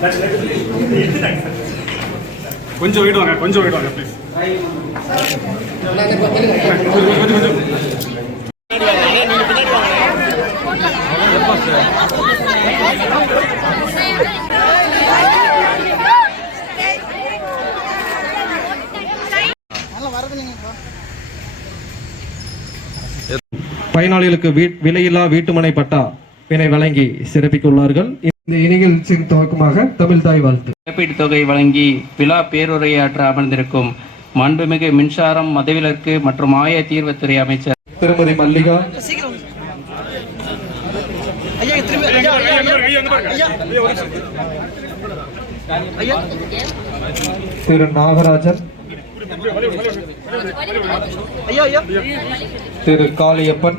That's literally, it's like கொஞ்சம் wait வாங்க கொஞ்சம் வெயிட் வாங்க ப்ளீஸ் பயனாளிகளுக்கு வீ விலையில்லா வீட்டுமனை பட்டா. வினை வழங்கி சிறப்பிக்க இந்த நிகழ்ச்சியின் துவக்கமாக தமிழ் தாய் வாழ்த்து. இழப்பீட்டுத் தொகை வழங்கி விழா பேருரையாற்ற அமர்ந்திருக்கும் மாண்புமிகு மின்சாரம் மதவிலக்கு மற்றும் ஆய தீர்வுத்துறை அமைச்சர் திருமதி மல்லிகா. திரு நாகராஜன். திரு காளியப்பன்.